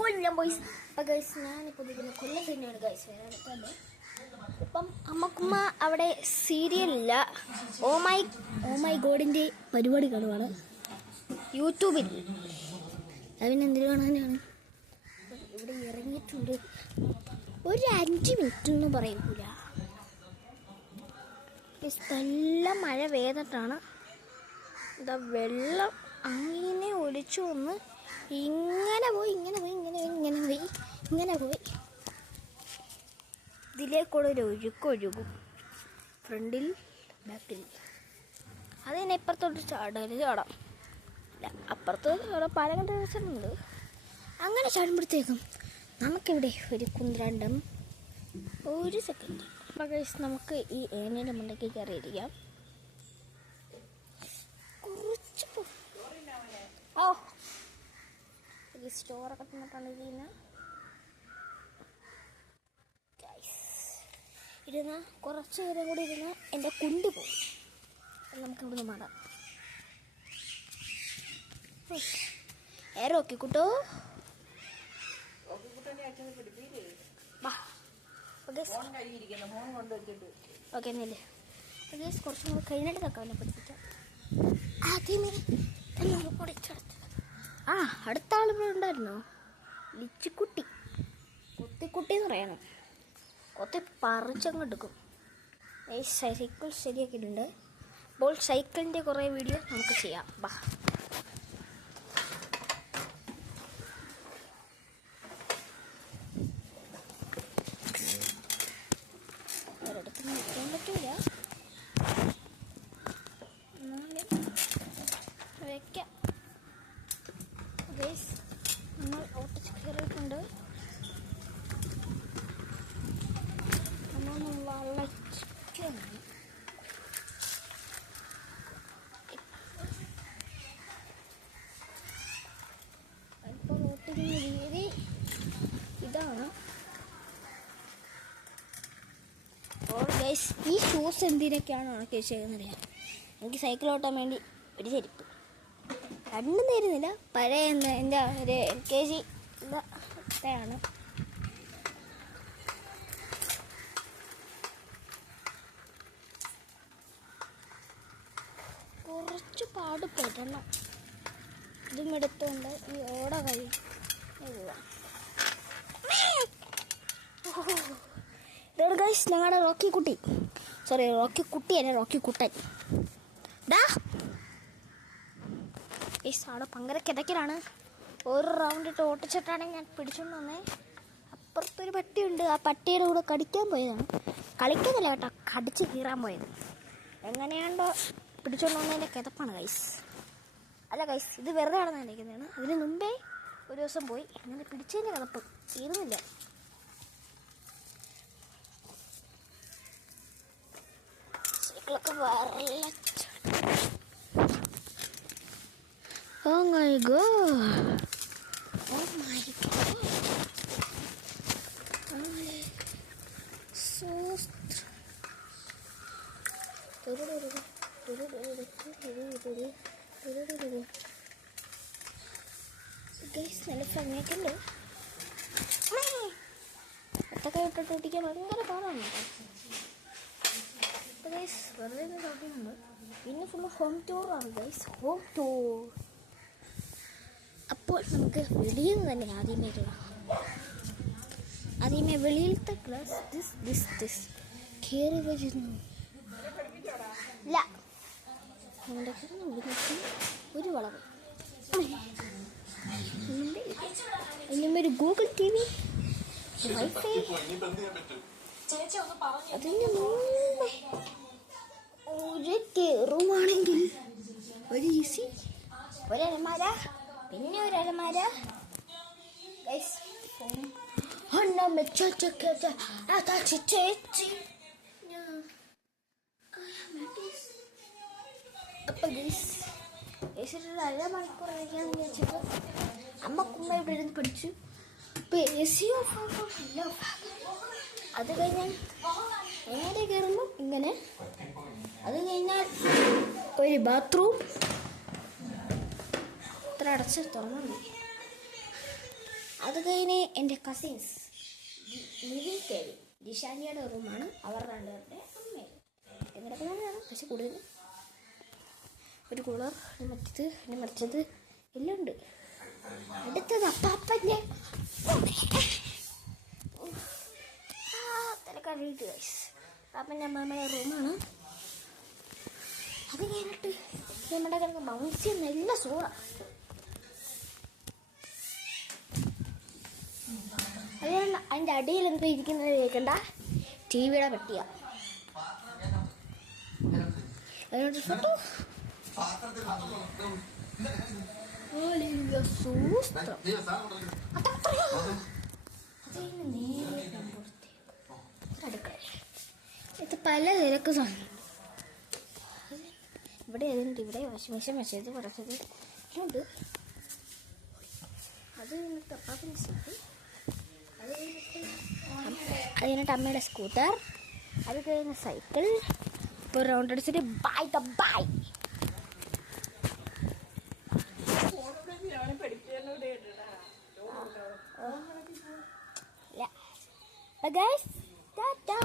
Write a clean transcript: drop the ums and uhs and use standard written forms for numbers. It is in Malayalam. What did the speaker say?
കൊല്ലം ബോയ്സ്. അപ്പം ഗൈസ് ഞാനിപ്പോൾ ഇതിന് കൊല്ലം തന്നെയാണ് ഗൈസ് വരാനെടുത്തത്. അപ്പം അമ്മക്കുമ്മ അവിടെ സീരിയലില്ല, ഓ മൈ ഗോഡിൻ്റെ പരിപാടി കാണുവാണ് യൂട്യൂബിൽ. അതിനെന്തിനു കാണാനാണ് ഇവിടെ ഇറങ്ങിയിട്ടുണ്ട്. ഒരു 5 മിനിറ്റ് എന്ന് പറയൂല. നല്ല മഴ പെയ്തിട്ടാണ് എന്താ വെള്ളം അങ്ങനെ ഒലിച്ചു വന്ന് ഇങ്ങനെ പോയി. ഇതിലേക്കൂടെ ഒരു ഒഴുക്കൊഴുകും ഫ്രണ്ടിൽ ബാക്കിൽ. അതിനെ ഇപ്പുറത്തോട്ട് ചാടാം. അല്ല, അപ്പുറത്ത് അവിടെ പാലം വെച്ചിട്ടുണ്ട്. അങ്ങനെ ചാടുമ്പോഴത്തേക്കും നമുക്കിവിടെ ഒരു കുന്ത്രണ്ടം. ഒരു സെക്കൻഡ്. അപ്പോൾ ഗൈസ് നമുക്ക് ഈ ഏനയുടെ മുണ്ടേക്ക് കയറിയിരിക്കാം. കുറച്ച് സ്റ്റോറൊക്കെ തിന്നിട്ടാണ് ചെയ്യുന്നത്. ഇരുന്ന് കുറച്ച് നേരം കൂടി ഇരുന്ന് എൻ്റെ കുണ്ടി പോകും. നമുക്ക് ഇവിടുന്ന് മാറാം. റോക്കിക്കുട്ടോ ഓക്കെ എന്നല്ലേ കുറച്ചും കൂടെ കഴിഞ്ഞിട്ട് തക്കാവിനെ പഠിപ്പിക്കാം. അടുത്ത ആളിവിടെ ഉണ്ടായിരുന്നോ? ലിച്ചിക്കുട്ടി, കൊത്തിക്കുട്ടി എന്ന് പറയണം. കൊത്തി പറിച്ചങ്ങ് എടുക്കും. ഈ സൈക്കിൾ ശരിയാക്കിയിട്ടുണ്ട്. അപ്പോൾ സൈക്കിളിൻ്റെ കുറേ വീഡിയോ നമുക്ക് ചെയ്യാം. ഒരിടത്ത് നിൽക്കാൻ പറ്റൂല, എന്നാലും വയ്ക്കാം. നമ്മൾ ഓട്ടിച്ച് കയറിയിട്ടുണ്ട്. ഇപ്പോൾ ഓട്ടിക്കുന്ന രീതി ഇതാണ്. അപ്പോൾ ഗൈസ് ഈ ഷൂസ് എന്തിനൊക്കെയാണ് ഉണക്കി വെച്ചേക്കുന്നറിയാം. എനിക്ക് സൈക്കിൾ ഓട്ടാൻ വേണ്ടി ഒരു ചെരുപ്പ്, രണ്ടും തരുന്നില്ല. പഴയ എൻ്റെ ഒരു LKG ഇതാണ്. കുറച്ച് പാടുപെടണം. ഇതും എടുത്തുകൊണ്ട് ഈ ഓട കഴി ഇതാണ് ഗൈസ് ഞങ്ങളുടെ റോക്കി കുട്ടിയല്ല റോക്കി കുട്ടൻ. അവിടെ ഭയങ്കര കിതക്കലാണ്. ഒരു റൗണ്ട് ഇട്ട് ഓട്ടിച്ചിട്ടാണെങ്കിൽ ഞാൻ പിടിച്ചോണ്ട് വന്നേ. അപ്പുറത്തൊരു പട്ടിയുണ്ട്. ആ പട്ടിയുടെ കൂടെ കടിക്കാൻ പോയതാണ്. കളിക്കുന്നില്ല കേട്ടോ, കടിച്ച് കീറാൻ പോയത്. എങ്ങനെയാണ്ടോ പിടിച്ചോണ്ട് വന്നതിൻ്റെ കിതപ്പാണ് ഗൈസ്. അല്ല ഗൈസ്, ഇത് വെറുതെ നടന്നിരിക്കുന്നതാണ്. അതിന് മുമ്പേ ഒരു ദിവസം പോയി അങ്ങനെ പിടിച്ചതിൻ്റെ കിതപ്പ് തീരുന്നില്ല. സൈക്കിളൊക്കെ Oh my god. So guys, നല്ല ഭംഗിയൊക്കെ ഉണ്ട്. ഒറ്റക്കെ ഇട്ടിട്ട് ഓടിക്കാൻ ഭയങ്കര പാടാണ്. ഗൈസ് വെറുതെ ഓടിക്കുന്നുണ്ട്. പിന്നെ ഫുള്ള് ഹോം ടൂറാണ് ഗൈസ്, ഹോം ടൂർ. അപ്പോൾ നമുക്ക് വെളിയിൽ നിന്ന് തന്നെ ആദ്യമേ വെളിയിലത്തെ ക്ലാസ് ദിസ് കയറി വരുന്നു. ഇല്ല ഒരു വളവ് ഒരു ഗൂഗിൾ TV വൈഫൈ. അതിന് മുമ്പേ ഒരു കയറുവാണെങ്കിൽ ഒരു ഈസി, ഒരലമാര, പിന്നെ ഒരലമാര. അപ്പൊ അരമണിക്കൂർ കഴിക്കാന്ന് വിചാരിച്ചിട്ട് അമ്മക്കുമ്മ ഇവിടെ ഇരുന്ന് പഠിച്ചു. ഇപ്പൊ AC ഓഫ്. അത് കഴിഞ്ഞാൽ നേരെ കയറുമ്പോൾ ഇങ്ങനെ, അത് കഴിഞ്ഞാൽ ഒരു ബാത്റൂം ഇത്ര അടച്ച് തുറന്നാൽ മതി. അത് കഴിഞ്ഞ് എൻ്റെ കസിൻസ് നിവിൻ കെവിൻ ജിഷാനിയുടെ റൂമാണ്. അവർ രണ്ടുപേരുടെ അമ്മയാണ് എങ്ങനെയൊക്കെ തന്നെയാണ്. പക്ഷെ കൂടുതൽ ഒരു കൂളർ മറ്റത് എല്ലാം ഉണ്ട്. അടുത്തത് അപ്പാപ്പൻ്റെ തിരക്കായിട്ട് ഗൈസ്. അപ്പാപ്പൻ്റെ അമ്മമ്മയുടെ റൂമാണ്. അത് കഴിഞ്ഞിട്ട് നമ്മുടെ കിടക്ക് ബൗൺസി നല്ല സൂറാണ്. അതുകൊണ്ട് അതിൻ്റെ അടിയിൽ എന്തോ ഇരിക്കുന്നത് കേൾക്കണ്ട, ടി വിയുടെ പെട്ടിയാ. ഇത് പല തിരക്ക് സാധനം. ഇവിടെ ഏതുണ്ട്, ഇവിടെ വാഷിംഗ് മെഷീൻ വെച്ചത് കുറച്ചത് ഉണ്ട്. അത് കഴിഞ്ഞിട്ട് അപ്പാപ്പൻ്റെ സീറ്റ്, അത് കഴിഞ്ഞിട്ട് അമ്മയുടെ സ്കൂട്ടർ, അത് കഴിഞ്ഞ സൈക്കിൾ. ഇപ്പോൾ റൗണ്ട് അടിച്ചിട്ട് by the by. Guys, ta-da!